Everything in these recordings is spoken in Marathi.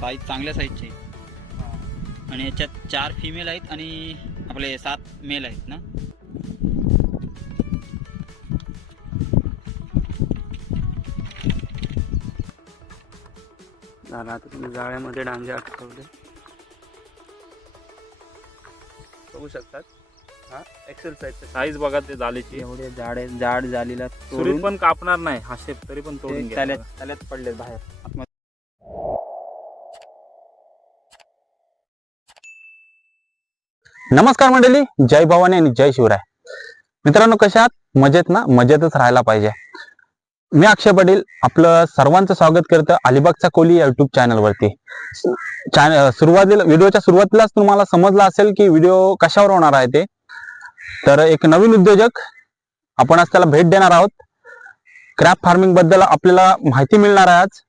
साईज चांगल्या साईजची आणि याच्यात चार फिमेल आहेत आणि आपले सात मेल आहेत ना. झालं आता तुम्ही जाळ्यामध्ये डांगे अटकवले बघू शकतात. हा एक्सेल साईज बघा ते जालीची एवढे जाड जाड जालीला सुरीत पण कापणार नाही. हा शेप तरी पण तोडून. त्याल्यात पडले बाहेर. नमस्कार मंडळी जय भवानी आणि जय शिवराय. मित्रांनो कशात मजेत ना? मजेतच राहायला पाहिजे. मी अक्षय पाटील आपलं सर्वांचं स्वागत करतं अलिबागचा कोली या युट्यूब चॅनलवरती चॅन सुरुवातीला व्हिडिओच्या सुरुवातीलाच तुम्हाला समजलं असेल की व्हिडिओ कशावर होणार आहे ते. तर एक नवीन उद्योजक आपण आज त्याला भेट देणार आहोत. क्रॅप फार्मिंगबद्दल आपल्याला माहिती मिळणार आहे आज.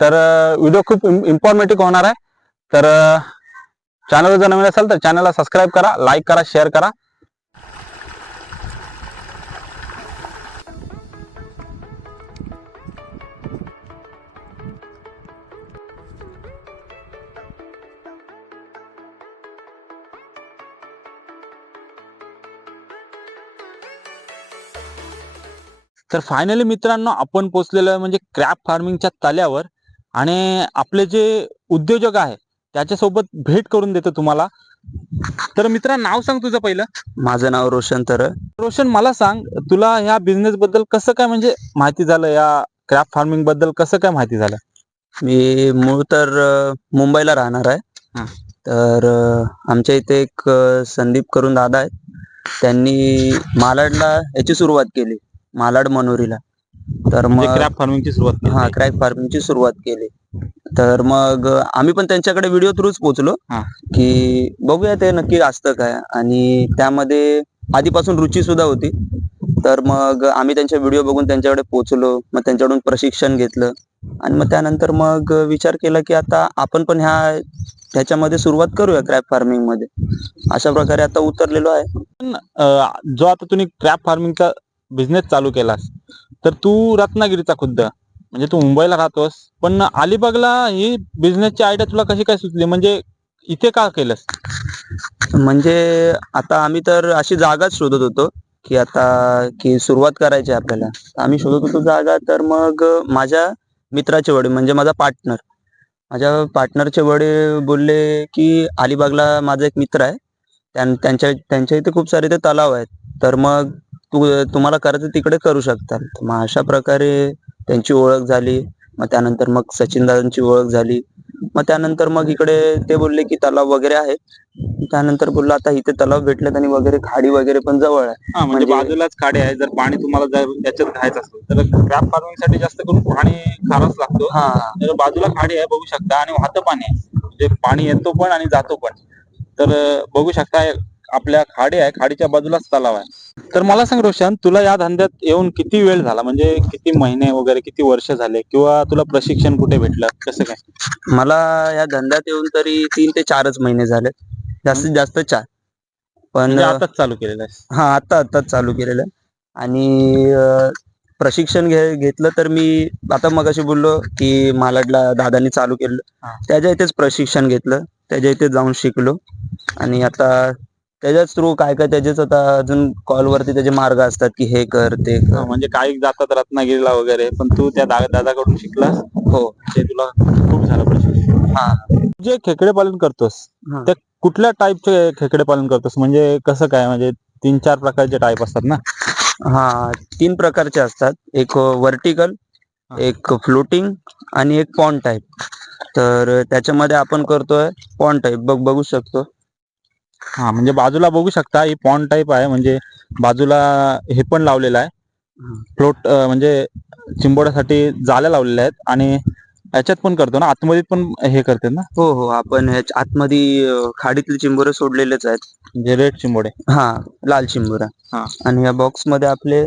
तर व्हिडिओ खूप इन्फॉर्मेटिव्ह होणार आहे. तर चॅनल जर नवीन असेल तर चॅनलला सबस्क्राईब करा लाईक करा शेअर करा. तर फायनली मित्रांनो आपण पोचलेलो आहे म्हणजे क्रॅप फार्मिंगच्या तल्यावर आणि आपले जे उद्योजक आहे त्याच्यासोबत भेट करून देतो तुम्हाला. तर मित्रा नाव सांग तुझं पहिलं. माझं नाव रोशन तर. रोशन मला सांग तुला ह्या बिझनेस बद्दल कसं काय म्हणजे माहिती झालं? या क्रॅप फार्मिंगबद्दल कसं काय माहिती झालं? मी मूळ तर मुंबईला राहणार आहे. तर आमच्या इथे एक संदीप करून दादा आहेत. त्यांनी मालाडला याची सुरुवात केली. मालाड मनोरीला. तर म्हणजे मग क्रॅप फार्मिंगची सुरुवात. हा क्रॅक फार्मिंगची सुरुवात केली. तर मग आम्ही पण त्यांच्याकडे व्हिडिओ थ्रूच पोहोचलो. हा. की बघूया ते नक्की असतं काय. आणि त्यामध्ये आधीपासून रुची सुद्धा होती. तर मग आम्ही त्यांचे व्हिडिओ बघून त्यांच्याकडे पोहोचलो. मग त्यांच्याकडून प्रशिक्षण घेतलं. आणि मग त्यानंतर मग विचार केला की आता आपण पण ह्या ह्याच्यामध्ये सुरुवात करूया क्रॅप फार्मिंगमध्ये. अशा प्रकारे आता उतरलेलो आहे. अं, जो आता तुम्ही क्रॅप फार्मिंगचा बिझनेस चालू केलास तर तू रत्नागिरीचा खुद्द. म्हणजे तू मुंबईला राहतोस पण अलिबागला ही बिझनेसची आयडिया तुला कशी काय सुचली? म्हणजे इथे का केलंस? म्हणजे आता आम्ही तर अशी जागाच शोधत होतो की आता की सुरुवात करायची आहे आपल्याला. आम्ही शोधत होतो जागा तर मग माझ्या मित्राचे वडील म्हणजे माझा पार्टनर माझ्या पार्टनरचे वडील बोलले की अलिबागला माझा एक मित्र आहे. त्यांच्या त्यांच्या इथे खूप सारे ते तलाव आहेत. तर मग तू तुम्हाला करायचं तिकडे करू शकता. मग अशा प्रकारे त्यांची ओळख झाली. मग त्यानंतर मग सचिन दादांची ओळख झाली. मग त्यानंतर मग इकडे ते बोलले की तलाव वगैरे आहेत. त्यानंतर बोललो आता इथे तलाव भेटलेत आणि वगैरे खाडी वगैरे पण जवळ आहे. म्हणजे म्हणजे- बाजूलाच खाडे आहे. जर पाणी तुम्हाला जर याच्यात घ्यायचं असेल तर क्रॅप फार्मिंगसाठी जास्त करून पाणी खाराच लागतो. हा. तर बाजूला खाडी आहे बघू शकता. आणि वाहतं पाणी आहे. म्हणजे पाणी येतो पण आणि जातो पण. तर बघू शकता आपल्या खाडी आहे खाडीच्या बाजूलाच तलाव आहे. तर मला सांग रोशन तुला या धंद्यात येऊन किती वेळ झाला? म्हणजे किती महिने वगैरे किती वर्ष झाले? किंवा तुला प्रशिक्षण कुठे भेटलं? कसं काय? मला या धंद्यात येऊन तरी तीन ते चारच महिने झाले. जास्तीत जास्त चार. पण म्हणजे आताच चालू केलेलं आहे. हा आता आताच चालू केलेलं आहे. आणि प्रशिक्षण घे घेतलं तर मी आता मगाशी बोललो की मालाडला दादानी चालू केलं. त्याच्या इथेच प्रशिक्षण घेतलं. त्याच्या इथे जाऊन शिकलो. आणि आता त्याच्याच थ्रू काय काय? त्याचेच आता अजून कॉलवरती त्याचे मार्ग असतात की हे कर ते कर. म्हणजे काही जातात रत्नागिरीला वगैरे पण तू त्या दा- दादाकडून शिकलास? हो. ते तुला खूप झालं प्रशिक्षण. हा. जे खेकडे पालन करतोस हा. ते कुठल्या टाईपचे खेकडे पालन करतोस? म्हणजे कसं काय? म्हणजे तीन चार प्रकारचे टाईप असतात ना? हा तीन प्रकारचे असतात. एक व्हर्टिकल हा. एक फ्लोटिंग आणि एक पॉन्ड टाईप तर त्याच्यामध्ये आपण करतोय पॉन्ड टाईप बघ बघू शकतो. हा म्हणजे बाजूला बघू शकता ही पॉन्ड टाईप आहे. म्हणजे बाजूला हे पण लावलेलं आहे. फ्लोट म्हणजे चिंबोड्यासाठी जाल्या लावलेल्या आहेत आणि याच्यात पण करतो ना आतमध्ये पण हे करते ना? हो हो. आपण ह्याच्या आतमध्ये खाडीतले चिंबोरे सोडलेलेच आहेत. म्हणजे रेड चिंबोडे. हा लाल चिंबोरा. हा. आणि या बॉक्समध्ये आपले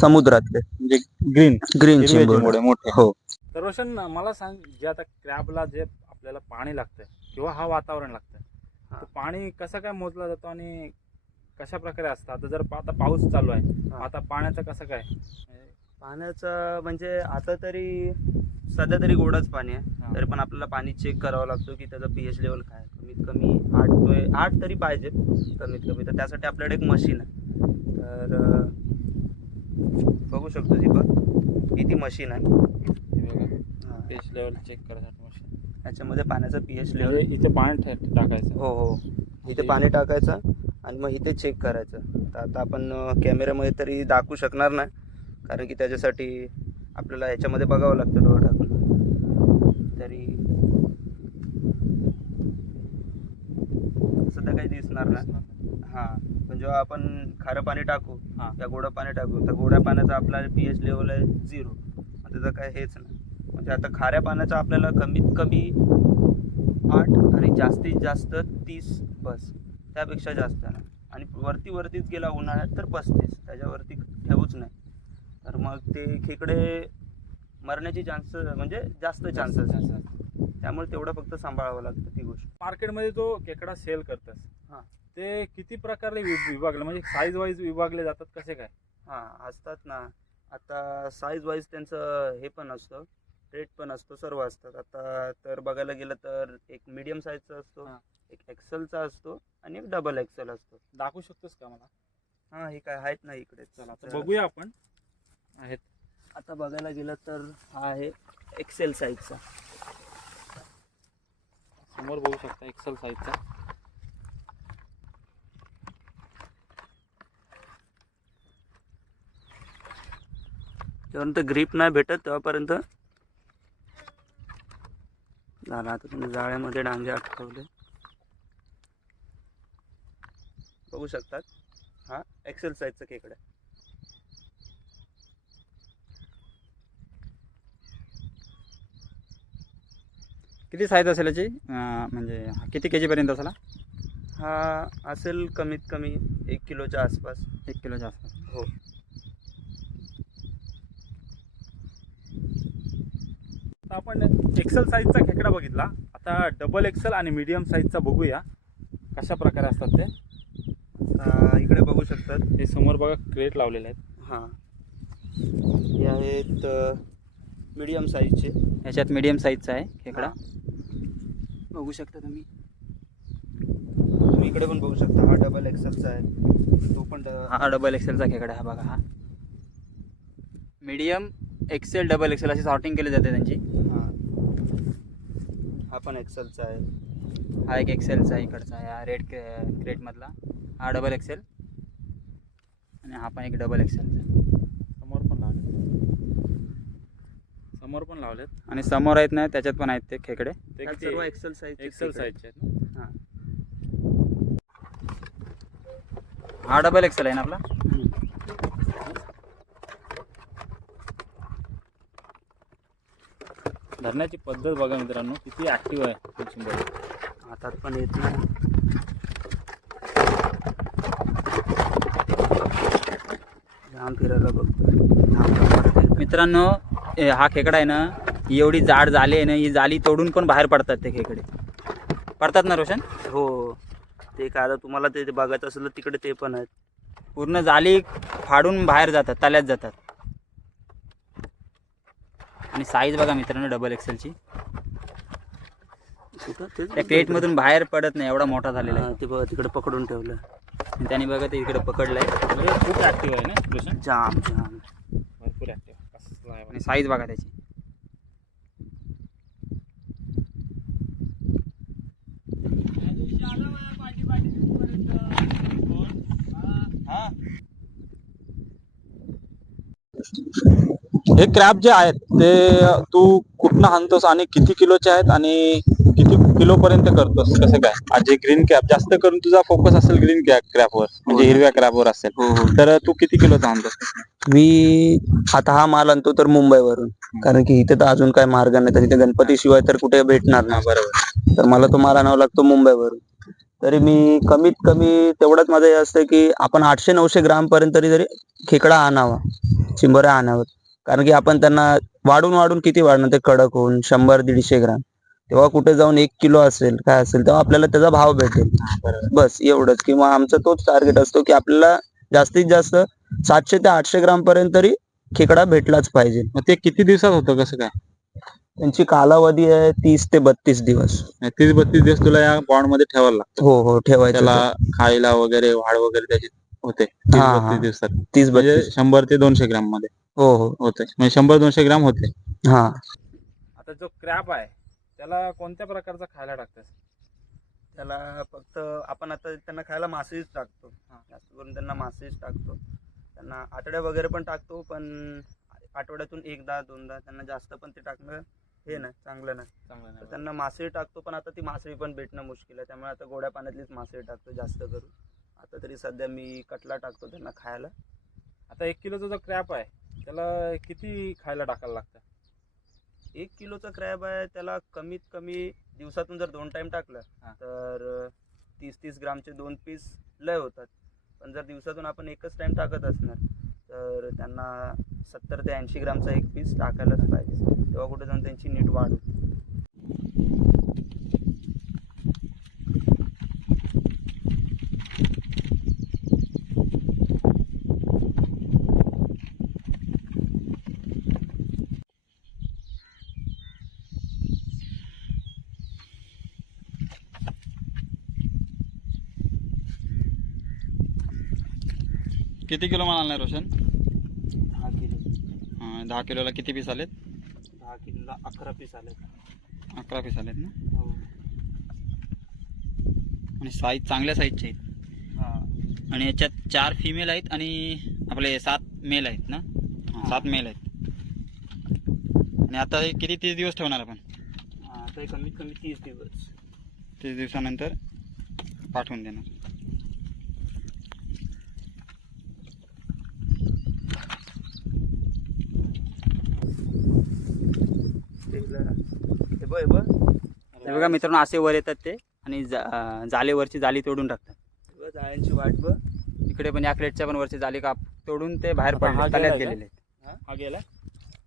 समुद्रातले. म्हणजे ग्रीन ग्रीन चिंबोडे मोठे. हो. तर रोशन मला सांग जे आता क्रॅबला जे आपल्याला पाणी लागतंय किंवा हा वातावरण लागतं. तर पाणी कसं काय मोजलं जातं आणि कशा प्रकारे असतं? आता जर पा- आता पाऊस चालू आहे हा. आता पाण्याचं कसं काय? पाण्याचं म्हणजे आता तरी सध्या तरी गोडच पाणी आहे. हा. तरी पण आपल्याला पाणी चेक करावं लागतो की त्याचं पी एच लेवल काय आहे. कमीत कमी आठ ते आठ तरी पाहिजे कमीत कमी. तर त्यासाठी आपल्याकडे एक मशीन आहे. तर अं, बघू शकतो दीपक ही ती मशीन आहे. हे बघा. हा. पेज लेवल चेक करायसाठी. याच्यामध्ये पाण्याचं पी एच लेवल इथे पाणी टाकायचं. हो हो. इथे पाणी टाकायचं आणि मग इथे चेक करायचं. तर आता आपण कॅमेऱ्यामध्ये तरी दाखवू शकणार नाही कारण की त्याच्यासाठी आपल्याला ह्याच्यामध्ये बघावं लागतं डोळा टाकून. तरी सध्या काही दिसणार नाही. हां. पण जेव्हा आपण खारं पाणी टाकू हां. या गोडं पाणी टाकू तर गोड्या पाण्याचा आपला पी एच लेवल आहे झिरो त्याचं काय हेच नाही. म्हणजे आता खाऱ्या पाण्याचा आपल्याला कमीत कमी आठ आणि जास्तीत जास्त तीस बस त्यापेक्षा जास्त नाही आणि वरती वरतीच गेला उन्हाळ्यात तर पस्तीस त्याच्यावरती ठेवूच नाही. तर मग ते खेकडे मरण्याची चान्सेस म्हणजे जास्त चान्सेस त्यामुळे तेवढं फक्त सांभाळावं लागतं ती गोष्ट. मार्केटमध्ये जो खेकडा सेल करतात हां. ते किती प्रकारे विभागले? म्हणजे साईज वाईज विभागले जातात कसे काय? हां असतात ना. आता साईज वाईज त्यांचं हे पण असतं. रेट पण असतो सर्व असतात. आता तर बघायला गेलं तर एक मीडियम साईजचा असतो हां. एक एक्सेलचा असतो आणि एक डबल एक्सेल असतो. दाखवू शकतोस का मला? हां हे काय आहेत ना इकडे. चला आता बघूया आपण. आहेत. आता बघायला गेलं तर हा आहे एक्सेल साईजचा समोर बघू शकता एक्सेल साईजचा जेव्हापर्यंत ग्रीप नाही भेटत तेव्हापर्यंत झाला. आता तुम्ही जाळ्यामध्ये डांगे अटकवले बघू शकतात. हा एक्सेल साईजचा आहे. किती साईज असेल याची? म्हणजे हा किती के जीपर्यंत असेल हा? हा असेल कमीत कमी एक किलोच्या आसपास. एक किलोच्या आसपास. हो. आता आपण एक्सेल साईजचा खेकडा बघितला. आता डबल एक्सेल आणि मीडियम साईजचा बघूया. कशा प्रकारे असतात ते? इकडे बघू शकतात. हे समोर बघा क्रेट लावलेले आहेत. हां. हे आहेत मीडियम साईजचे याच्यात मीडियम साईजचा आहे खेकडा. बघू शकता तुम्ही. तुम्ही इकडे पण बघू शकता हा डबल एक्सेलचा आहे. तो पण हा डबल एक्सेलचा खेकडा हा बघा हा. मीडियम एक्सेल डबल एक्सेल अशी सॉर्टिंग केली जाते त्यांची. पण एक्सेलचा आहे. हा एक एक्सेलचा आहे इकडचा आहे हा रेड क्रेटमधला हा डबल एक्सेल आणि हा पण एक डबल एक्सेलचा समोर पण लावलेत. समोर पण लावलेत. आणि समोर आहेत ना त्याच्यात पण आहेत ते खेकडे. सर्व एक्सेल साईज एक्सेल साईजचे आहेत ना. हा. डबल एक्सेल आहे ना आपला? धरण्याची पद्धत बघा मित्रांनो किती ऍक्टिव्ह आहे कोचिंग हातात पण येत नाही. फिरायला बघतो. मित्रांनो हा खेकडा आहे ना एवढी जाड जाली आहे ना ही जाली तोडून पण बाहेर पडतात ते खेकडे. पडतात ना रोशन? हो. ते काय आता तुम्हाला ते ते बघायचं असेल तर तिकडे ते पण आहेत. पूर्ण जाली फाडून बाहेर जातात तल्यात जातात. आणि साईज बघा मित्रांनो डबल एक्सेलची त्या क्रेटमधून बाहेर पडत नाही एवढा मोठा झालेला हा, ते बघा तिकडे पकडून ठेवलं. आहे आणि त्याने बघा ते इकडे पकडलंय. म्हणजे खूप ऍक्टिव्ह आहे ना जाम जाम. भरपूर ऍक्टिव्ह कसला आहे आणि साईज बघा त्याची. हे क्रॅप जे आहेत ते तू कुठनं आणतोस आणि किती किलोचे आहेत आणि किती किलो पर्यंत करतोस? कसं काय? आज ग्रीन क्रॅप जास्त करून तुझा फोकस असेल ग्रीन क्रॅपवर म्हणजे हिरव्या क्रॅपवर असेल. हो हो. तर तू किती किलोचा आणतोस? मी आता हा माल आणतो तर मुंबईवरून. कारण की इथे तर अजून काय मार्ग नाही तर इथे गणपती शिवाय तर कुठे भेटणार नाही. बरोबर. तर मला तो माल आणावा लागतो मुंबईवरून. तरी मी कमीत कमी तेवढंच माझं हे असतं की आपण आठशे नऊशे ग्राम पर्यंत तरी जरी खेकडा आणावा. चिंबोऱ्या आणावं कारण की आपण त्यांना वाढून वाढून किती वाढणार? ते कडक होऊन शंभर दीडशे ग्राम. तेव्हा कुठे जाऊन एक किलो असेल काय असेल तेव्हा आपल्याला त्याचा भाव भेटेल. बस एवढंच. किंवा आमचा तोच टार्गेट असतो की आपल्याला जास्तीत जास्त सातशे ते आठशे ग्राम पर्यंत तरी खेकडा भेटलाच पाहिजे. मग ते किती दिवसात होतं कसं काय? त्यांची कालावधी आहे तीस ते बत्तीस दिवस. तीस बत्तीस दिवस तुला या बॉन्डमध्ये ठेवायला लागतं. हो हो ठेवायचं. त्याला खायला वगैरे वाढ वगैरे त्याची होते. तीस. बत्तीस दिवसात. तीस म्हणजे बत्तीस. शंभर ते दोनशे ग्राममध्ये हो हो. होते म्हणजे शंभर दोनशे ग्राम होते हा. आता जो क्रॅप आहे त्याला कोणत्या प्रकारचा खायला टाकतात? त्याला फक्त आपण आता त्यांना खायला मासेच टाकतो. जास्त करून त्यांना मासेच टाकतो. त्यांना आठवड्या वगैरे पण टाकतो पण आठवड्यातून एकदा दोनदा त्यांना जास्त पण ते टाकणं हे नाही चांगलं नाही. चांगलं तर नाही त्यांना मासे टाकतो पण आता ती मासळी पण भेटणं मुश्किल आहे. त्यामुळे आता गोड्या पाण्यातलीच मासे टाकतो जास्त करून. आता तरी सध्या मी कटला टाकतो त्यांना खायला. आता एक किलोचा जो क्रॅप आहे त्याला किती खायला टाकायला लागतं? एक किलोचा क्रॅब आहे त्याला कमीत कमी दिवसातून जर दोन टाइम टाकलं हा. तर तीस तीस ग्रामचे दोन पीस लय होतात. पण जर दिवसातून आपण एकच टाइम टाकत असणार तर त्यांना सत्तर ते ऐंशी ग्रामचा एक पीस टाकायलाच पाहिजे. तेव्हा कुठे जाऊन त्यांची नीट वाढ होते. किती किलो म्हणाल रोशन? दहा किलो. अं, दहा किलोला किती पीस आलेत? दहा किलोला अकरा पीस आले अकरा पीस आलेत ना? हो. आणि साईज चांगल्या साईजचे आहेत. हां. आणि याच्यात चार फिमेल आहेत आणि आपले सात मेल आहेत ना? हां, सात मेल आहेत. आणि आता हे किती तीस दिवस ठेवणार आपण? आता हे कमीत कमी तीस दिवस. तीस दिवसानंतर पाठवून देणार. हे बघ मित्रांनो असे वर येतात ते आणि जा- जालेवरची जाली तोडून टाकतात. हे बघ जाळ्यांची वाट बघ. इकडे पण या क्रेटच्या पण वरची जाली काप तोडून ते बाहेर हा पडले तल्यात? गेलेले. हा? गेला?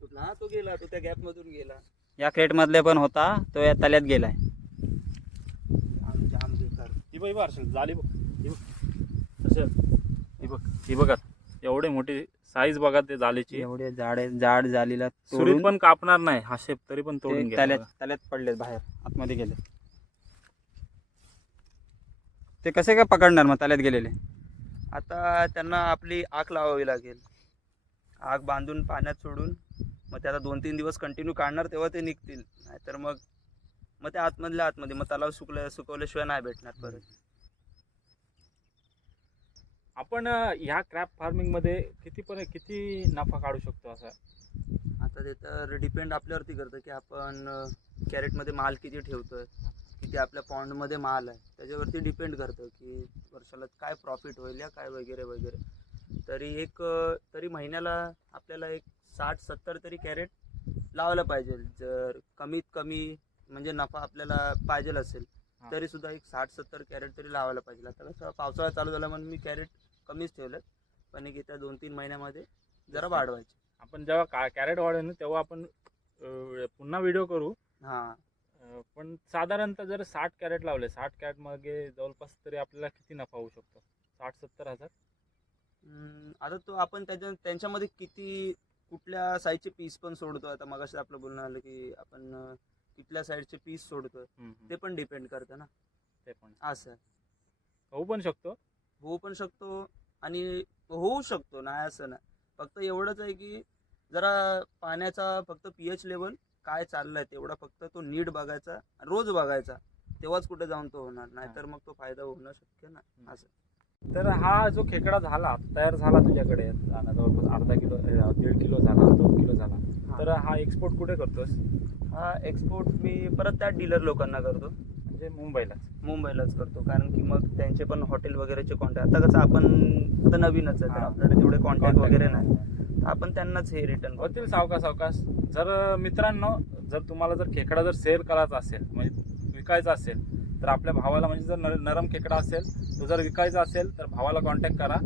कुठला? हा तो गेला तो त्या गॅप मधून गेला. या क्रेट मधले पण होता तो या तल्यात गेलाय. ही बघ बघ झाली बघ. बघ. हर्षल ही बघ ही बघा एवढे मोठी साईज बघा ते जालीची एवढे जाड जाड जालीला सुरीत पण कापणार नाही हा शेप तरी पण तोडून ते बघा. तल्यात पडलेत बाहेर आतमध्ये गेले. ते कसे काय पकडणार मग तल्यात गेलेले? आता त्यांना आपली आग लावावी लागेल. आग बांधून पाण्यात सोडून मग त्याला दोन तीन दिवस कंटिन्यू काढणार तेव्हा ते निघतील. नाहीतर मग मग ते आतमधल्या आतमध्ये मग तलाव सुकल्या सुकवल्याशिवाय नाही भेटणार परत. आपण ह्या क्रॅप फार्मिंगमध्ये किती पण किती नफा काढू शकतो असा? आता ते तर डिपेंड आपल्यावरती करतं की आपण कॅरेटमध्ये माल किती ठेवतोय किती आपल्या पॉन्डमध्ये माल आहे त्याच्यावरती डिपेंड करतं की वर्षाला काय प्रॉफिट होईल या काय वगैरे वगैरे. तरी एक तरी महिन्याला आपल्याला एक साठ सत्तर तरी कॅरेट लावायला पाहिजे. जर कमीत कमी म्हणजे नफा आपल्याला पाहिजे असेल. तरी सुद्धा एक साठ सत्तर कॅरेट तरी लावायला पाहिजे. आता कसं पावसाळा चालू झाला म्हणून मी कॅरेट कमीच ठेवलं पण एक येत्या दोन तीन महिन्यामध्ये जरा वाढवायचे. आपण जेव्हा का कॅरेट वाढेल ना तेव्हा आपण अं, पुन्हा व्हिडिओ करू. हां. अं, पण साधारणतः जर साठ कॅरेट लावले साठ कॅरेट मागे जवळपास तरी आपल्याला किती नफा होऊ शकतो? साठ सत्तर हजार? हम्म, आता तो आपण त्याच्या त्यांच्यामध्ये किती कुठल्या साईजचे पीस पण सोडतो? आता मग आपलं बोलणं आलं की आपण अं, कुठल्या साईडचे पीस सोडतो. हम्म, हम्म. ते पण डिपेंड करतं ना. ते पण. असं होऊ पण शकतो. होऊ पण शकतो आणि होऊ शकतो नाही असं नाही. फक्त एवढंच आहे की जरा पाण्याचा फक्त पी एच लेवल काय चाललंय तेवढा फक्त तो नीट बघायचा रोज बघायचा. तेव्हाच कुठे जाऊन तो होणार नाहीतर मग तो फायदा होणं शक्य नाही असं. तर हा जो खेकडा झाला तयार झाला तुझ्याकडे जवळपास अर्धा किलो दीड किलो झाला दोन किलो झाला. तर हा एक्सपोर्ट कुठे करतोस? हा एक्सपोर्ट मी परत त्या डीलर लोकांना करतो. म्हणजे मुंबईला मुंबईलाच करतो. कारण की मग त्यांचे पण हॉटेल वगैरेचे कॉन्टॅक्ट आता कसं आपण आता नवीनच आहे तर हा. आपल्याकडे तेवढे कॉन्टॅक्ट वगैरे नाही. तर आपण त्यांनाच हे रिटर्न होतील सावकाश सावकाश. जर मित्रांनो जर तुम्हाला जर खेकडा जर सेल करायचा असेल म्हणजे विकायचा असेल तर आपल्या भावाला म्हणजे जर नर- नरम खेकडा असेल तो जर विकायचा असेल तर भावाला कॉन्टॅक्ट करा.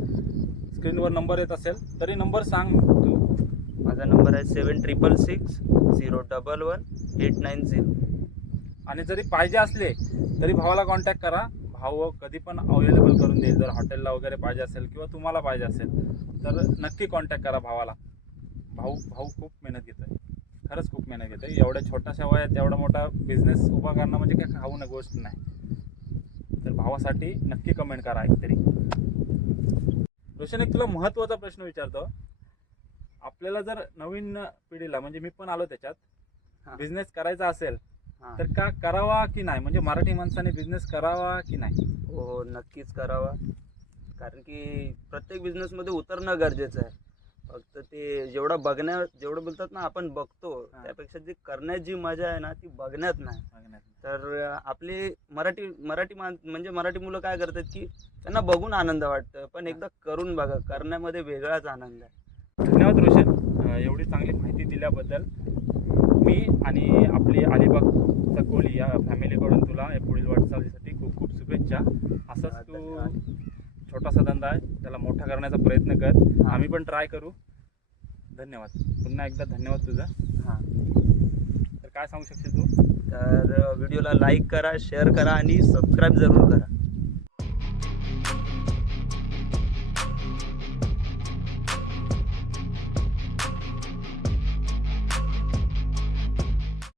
स्क्रीनवर नंबर येत असेल तरी नंबर सांग तू. माझा नंबर आहे seven triple six zero double one eight nine zero आणि जरी पाहिजे असले तरी भावाला कॉन्टॅक्ट करा. भाऊ कधी पण अवेलेबल करून देईल. जर हॉटेलला वगैरे पाहिजे असेल किंवा तुम्हाला पाहिजे असेल तर नक्की कॉन्टॅक्ट करा भावाला. भाऊ भाऊ खूप मेहनत घेतोय. खरंच खूप मेहनत घेते एवढ्या छोट्याशा वयात एवढा मोठा बिझनेस उभा करणं म्हणजे काय खाऊ न गोष्ट नाही. तर भावासाठी नक्की कमेंट करा एकतरी. रोशन एक तुला महत्त्वाचा प्रश्न विचारतो. आपल्याला जर नवीन पिढीला म्हणजे मी पण आलो. त्याच्यात बिझनेस करायचा असेल हा. तर का करावा की नाही? म्हणजे मराठी माणसाने बिझनेस करावा की नाही? हो हो नक्कीच करावा. कारण की प्रत्येक बिझनेसमध्ये उतरणं गरजेचं आहे. फक्त ते जेवढं बघण्या जेवढं बोलतात ना आपण बघतो हा. त्यापेक्षा जी करण्यात जी मजा आहे ना ती बघण्यात नाही. तर आपली मराठी मराठी मान म्हणजे मराठी मुलं काय करतात की त्यांना बघून आनंद वाटतं पण एकदा करून बघा करण्यामध्ये वेगळाच आनंद आहे. धन्यवाद रोशन अं, एवढी चांगली माहिती दिल्याबद्दल. मी आणि आपली अलिबाग तुला या पुढील वाटचालीसाठी खूप खूप शुभेच्छा. असंच तू. छोटासा धंदा आहे त्याला मोठा करण्याचा प्रयत्न कर. आम्ही पण ट्राय करू. धन्यवाद. पुन्हा एकदा धन्यवाद तुझा. हां. तर काय सांगू शकशील तू? तर व्हिडिओला लाईक करा शेअर करा आणि सबस्क्राईब जरूर करा.